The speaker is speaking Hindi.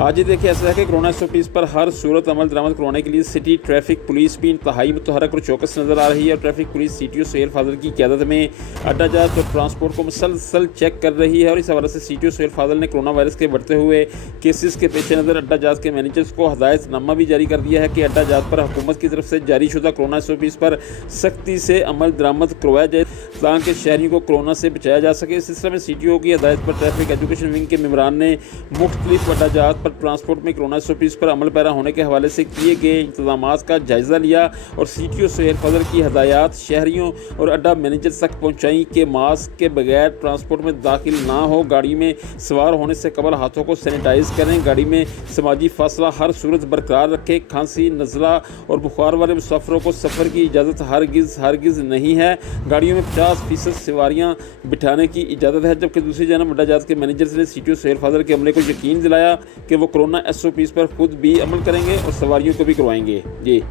आज ये देखिए ऐसा है कि कोरोना SOPs पर हर सूरत अमल दरामद करवाने के लिए सिटी ट्रैफिक पुलिस भी इंतहाई मुतहरक और चौकस नज़र आ रही है। और traffic police CTO Sohail Fazal की क़यादत में अड्डा जहाज और ट्रांसपोर्ट को मुसलसल चेक कर रही है। और इस हवाले से CTO सोहेल फाजल ने कोरोना वायरस के बढ़ते हुए केसेस के पेश नज़र अड्डा जहाज के मैनेजर्स को हदायतनामा भी जारी कर दिया है कि अड्डा जहाज पर हुकूमत की तरफ से जारी शुदा कोरोना SOPs पर सख्ती से अमल दरामद करवाया जाए ताकि शहरियों को कोरोना से बचाया जा सके। इस सिलसिले में CTO की हदायत पर ट्रैफिक एजुकेशन विंग के मेम्बरान ने मुख्तलिफ अड्डा जहाज पर ट्रांसपोर्ट में कोरोना SOPs पर अमल पैरा होने के हवाले से किए गए इंतजामात का जायज़ा लिया और CTO सोहेल फाजल की हदायत शहरियों और अड्डा मैनेजर तक पहुँचाई कि मास्क के बगैर ट्रांसपोर्ट में दाखिल ना हो, गाड़ी में सवार होने से कबल हाथों को सैनिटाइज करें, गाड़ी में समाजी फासला हर सूरत बरकरार रखें, खांसी नज़ला और बुखार वाले मुसाफिरों को सफ़र की इजाज़त हरगिज़ नहीं है, गाड़ियों में 50% सवारियाँ बिठाने की इजाज़त है। जबकि दूसरी जानब अड्डा जहाज के मैनेजर्स ने CTO सोहेल फाजल के अमले को यकीन दिलाया कि वो कोरोना SOPs पर खुद भी अमल करेंगे और सवारियों को भी करवाएंगे। जी।